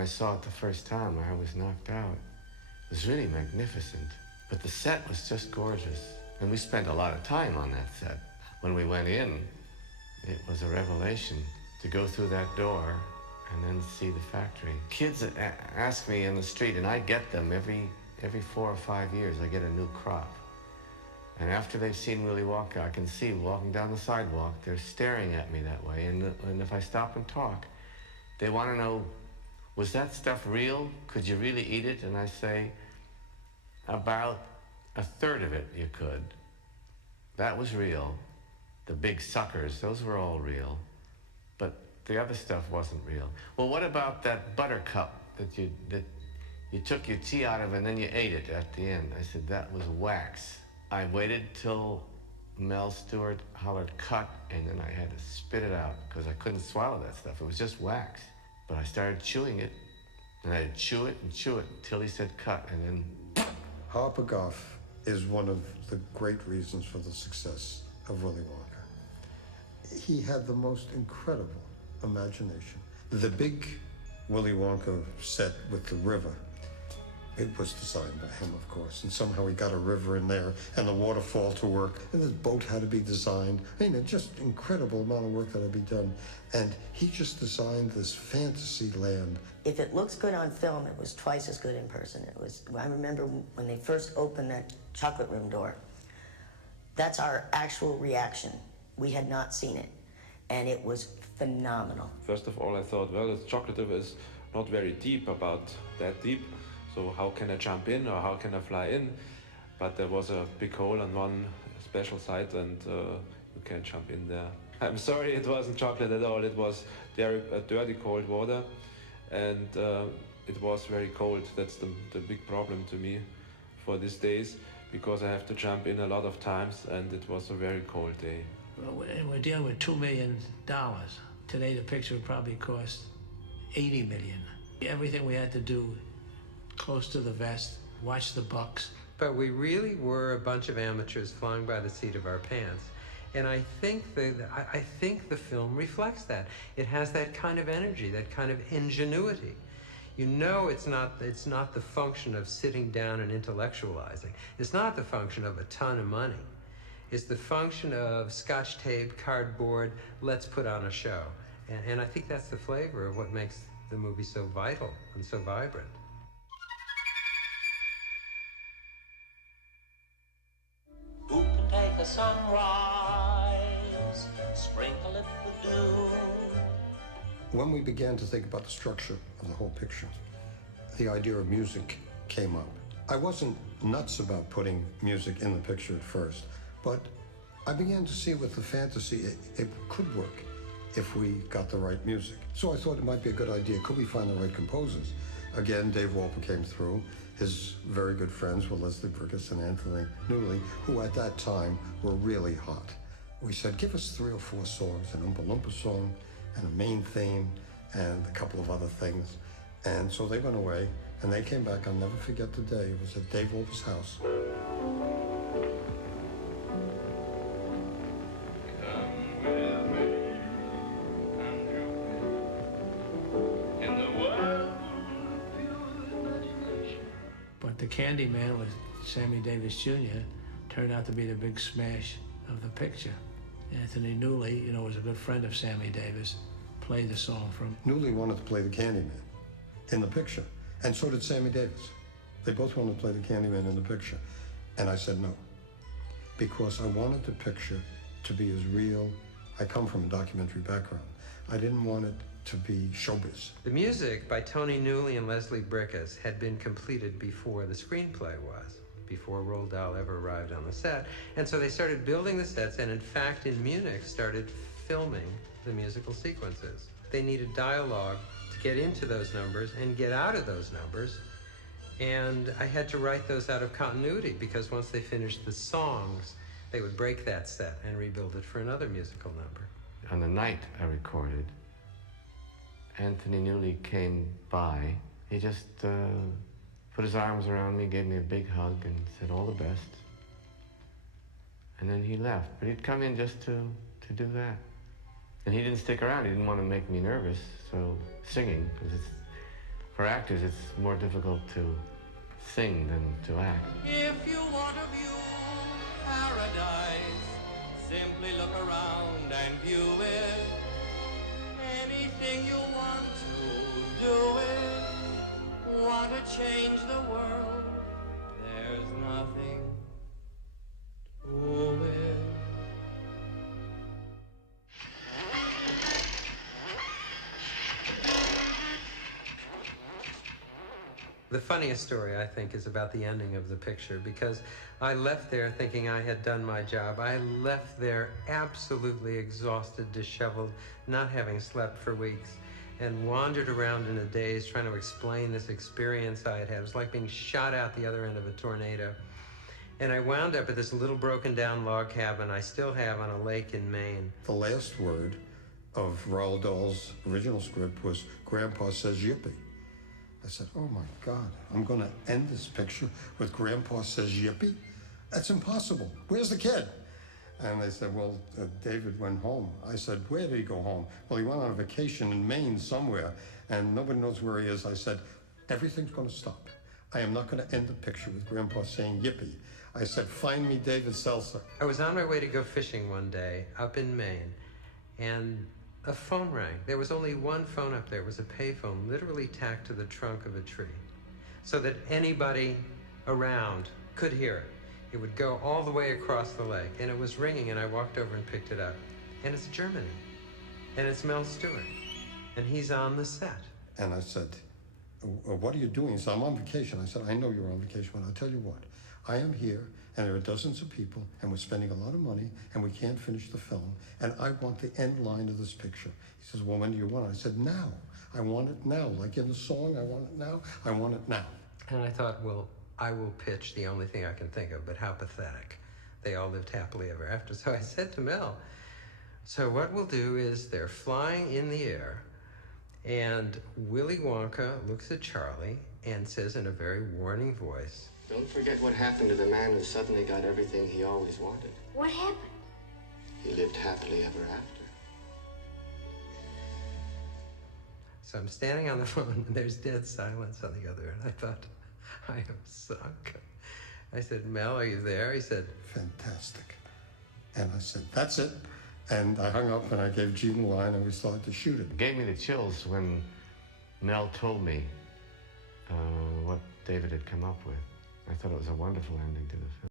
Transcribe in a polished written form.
I saw it the first time, I was knocked out. It was really magnificent. But the set was just gorgeous. And we spent a lot of time on that set. When we went in, it was a revelation to go through that door and then see the factory. Kids ask me in the street, and I get them every 4 or 5 years, I get a new crop. And after they've seen Willy Wonka, I can see walking down the sidewalk, they're staring at me that way. And if I stop and talk, they want to know, was that stuff real? Could you really eat it? And I say, about a third of it you could. That was real. The big suckers, those were all real. But the other stuff wasn't real. Well, what about that buttercup that you took your tea out of and then you ate it at the end? I said, that was wax. I waited till Mel Stewart hollered cut, and then I had to spit it out because I couldn't swallow that stuff. It was just wax. But I started chewing it, and I'd chew it until he said cut, and then... Harper Goff is one of the great reasons for the success of Willy Wonka. He had the most incredible imagination. The big Willy Wonka set with the river, it was designed by him, of course, and somehow he got a river in there and the waterfall to work, and this boat had to be designed. I mean, just incredible amount of work that had to be done. And he just designed this fantasy land. If it looks good on film, it was twice as good in person. I remember when they first opened that chocolate room door, that's our actual reaction. We had not seen it, and it was phenomenal. First of all, I thought, well, the chocolate river is not very deep, about that deep. So how can I jump in or how can I fly in? But there was a big hole on one special site, and you can't jump in there. I'm sorry, it wasn't chocolate at all. It was dirty cold water, and it was very cold. That's the big problem to me for these days, because I have to jump in a lot of times, and it was a very cold day. Well, we're dealing with $2 million. Today the picture would probably cost $80 million. Everything we had to do close to the vest, watch the bucks. But we really were a bunch of amateurs flying by the seat of our pants. And I think the film reflects that. It has that kind of energy, that kind of ingenuity. You know, it's not the function of sitting down and intellectualizing. It's not the function of a ton of money. It's the function of scotch tape, cardboard, let's put on a show. And I think that's the flavor of what makes the movie so vital and so vibrant. Who can take a sunrise, sprinkle it with dew? When we began to think about the structure of the whole picture, the idea of music came up. I wasn't nuts about putting music in the picture at first, but I began to see with the fantasy it could work if we got the right music. So I thought it might be a good idea. Could we find the right composers? Again, Dave Wolper came through. His very good friends were Leslie Bricusse and Anthony Newley, who at that time were really hot. We said, give us 3 or 4 songs, an Oompa Loompa song, and a main theme, and a couple of other things. And so they went away, and they came back. I'll never forget the day. It was at Dave Wolper's house. But the Candyman with Sammy Davis Jr. turned out to be the big smash of the picture. Anthony Newley, you know, was a good friend of Sammy Davis, played the song for him. Newley wanted to play the Candyman in the picture, and so did Sammy Davis. They both wanted to play the Candyman in the picture. And I said no, because I wanted the picture to be as real. I come from a documentary background. I didn't want it to be showbiz. The music by Tony Newley and Leslie Bricusse had been completed before the screenplay was, before Roald Dahl ever arrived on the set. And so they started building the sets, and in fact, in Munich, started filming the musical sequences. They needed dialogue to get into those numbers and get out of those numbers. And I had to write those out of continuity, because once they finished the songs, they would break that set and rebuild it for another musical number. On the night I recorded, Anthony Newley came by. He just put his arms around me, gave me a big hug, and said all the best. And then he left. But he'd come in just to do that. And he didn't stick around. He didn't want to make me nervous, so singing, because it's For actors, it's more difficult to sing than to act. If you want to view paradise, simply look around and view it. Anything you want to do it. Want to change the world, there's nothing to it. The funniest story, I think, is about the ending of the picture, because I left there thinking I had done my job. I left there absolutely exhausted, disheveled, not having slept for weeks, and wandered around in a daze trying to explain this experience I had had. It was like being shot out the other end of a tornado. And I wound up at this little broken down log cabin I still have on a lake in Maine. The last word of Roald Dahl's original script was, "Grandpa says yippee." I said, oh my God, I'm going to end this picture with "Grandpa says yippee"? That's impossible. Where's the kid? And they said, well, David went home. I said, where did he go home? Well, he went on a vacation in Maine somewhere, and nobody knows where he is. I said, everything's going to stop. I am not going to end the picture with Grandpa saying yippee. I said, find me David Seltzer. I was on my way to go fishing one day up in Maine, and a phone rang. There was only one phone up there. It was a payphone, literally tacked to the trunk of a tree, so that anybody around could hear it. It would go all the way across the lake, and it was ringing, and I walked over and picked it up. And it's Germany, and it's Mel Stewart, and he's on the set. And I said, what are you doing? He said, I'm on vacation. I said, I know you're on vacation, but I'll tell you what. I am here, and there are dozens of people, and we're spending a lot of money, and we can't finish the film, and I want the end line of this picture. He says, well, when do you want it? I said, now. I want it now. Like in the song, I want it now. I want it now. And I thought, well, I will pitch the only thing I can think of, but how pathetic. They all lived happily ever after. So I said to Mel, so what we'll do is they're flying in the air, and Willy Wonka looks at Charlie and says in a very warning voice, Don't forget what happened to the man who suddenly got everything he always wanted. What happened? He lived happily ever after. So I'm standing on the phone, and there's dead silence on the other end. I thought, I am sunk. I said, Mel, are you there? He said, fantastic. And I said, that's it. And I hung up, and I gave Gene the line, and we started to shoot it. It gave me the chills when Mel told me what David had come up with. I thought it was a wonderful ending to the film.